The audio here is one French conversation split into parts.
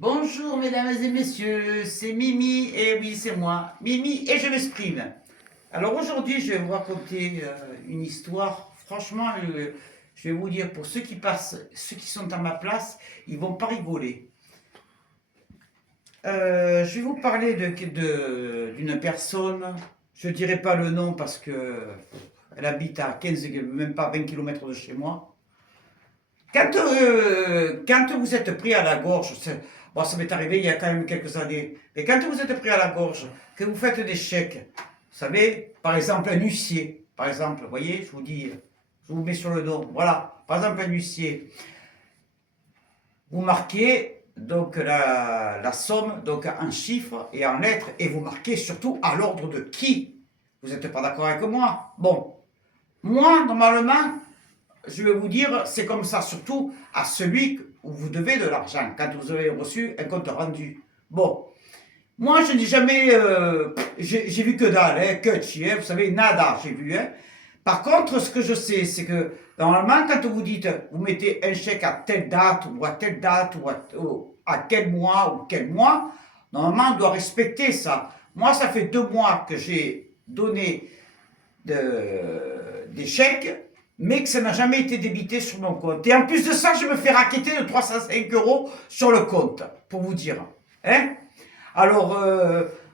Bonjour mesdames et messieurs, c'est Mimi, et oui c'est moi, Mimi et je m'exprime. Alors aujourd'hui je vais vous raconter une histoire, franchement je vais vous dire pour ceux qui passent, ceux qui sont à ma place, ils vont pas rigoler. Je vais vous parler d'une personne, je ne dirai pas le nom parce que elle habite à 15, même pas 20 km de chez moi. Quand vous êtes pris à la gorge, bon, ça m'est arrivé il y a quand même quelques années, mais quand vous êtes pris à la gorge, que vous faites des chèques, vous savez, par exemple un huissier, par exemple, vous voyez, je vous dis, je vous mets sur le dos, voilà, par exemple un huissier, vous marquez donc la somme donc en chiffres et en lettres, et vous marquez surtout à l'ordre de qui. Vous n'êtes pas d'accord avec moi? Bon, moi, normalement, je vais vous dire, c'est comme ça, surtout à celui où vous devez de l'argent, quand vous avez reçu un compte rendu. Bon, moi je n'ai jamais, j'ai vu que dalle, hein, que chi, hein, vous savez, nada, j'ai vu. Hein. Par contre, ce que je sais, c'est que normalement, quand vous dites, vous mettez un chèque à telle date, ou à telle date, ou à quel mois, normalement, on doit respecter ça. Moi, ça fait 2 mois que j'ai donné des chèques, mais que ça n'a jamais été débité sur mon compte. Et en plus de ça, je me fais racketter de 305 € sur le compte, pour vous dire. Hein? Alors,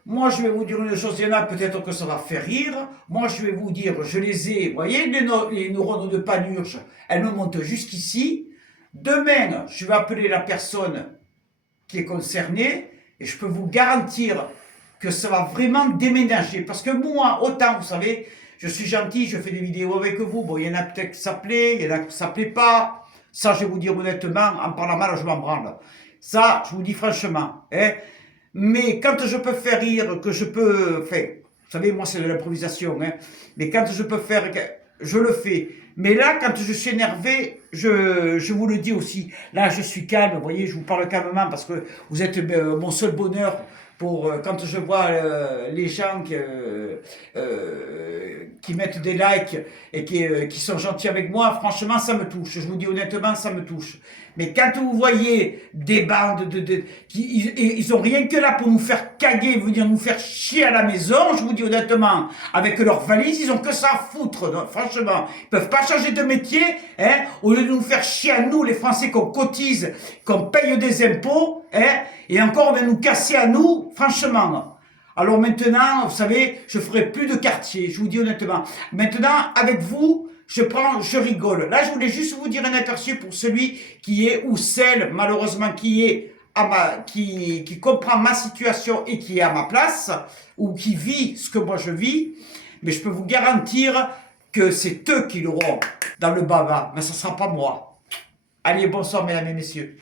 moi, je vais vous dire une chose, il y en a peut-être que ça va faire rire. Moi, je vais vous dire, je les ai, vous voyez, les neurones de Panurge, elles me montent jusqu'ici. Demain, je vais appeler la personne qui est concernée, et je peux vous garantir que ça va vraiment déménager. Parce que moi, autant, vous savez, je suis gentil, je fais des vidéos avec vous. Bon, il y en a peut-être qui ça plaît, il y en a qui ça plaît pas. Ça, je vais vous dire honnêtement, en parlant mal, je m'en branle. Ça, je vous dis franchement. Hein. Mais quand je peux faire rire, que je peux... Enfin, vous savez, moi, c'est de l'improvisation. Hein. Mais quand je peux faire... Je le fais. Mais là, quand je suis énervé, je vous le dis aussi. Là, je suis calme, vous voyez, je vous parle calmement parce que vous êtes mon seul bonheur pour quand je vois les gens qui mettent des likes et qui sont gentils avec moi, franchement, ça me touche. Je vous dis honnêtement, ça me touche. Mais quand vous voyez des bandes ils ont rien que là pour nous faire caguer, venir nous faire chier à la maison, je vous dis honnêtement, avec leurs valises, ils ont que ça à foutre, donc, franchement. Ils peuvent pas changer de métier, hein, au lieu de nous faire chier à nous, les Français, qu'on cotise, qu'on paye des impôts, hein, et encore on va nous casser à nous, franchement. Alors maintenant, vous savez, je ferai plus de quartier, je vous dis honnêtement. Maintenant, avec vous, je rigole. Là, je voulais juste vous dire un aperçu pour celui qui est, ou celle, malheureusement, qui comprend ma situation et qui est à ma place, ou qui vit ce que moi je vis. Mais je peux vous garantir que c'est eux qui l'auront dans le baba, mais ce ne sera pas moi. Allez, bonsoir mesdames et messieurs.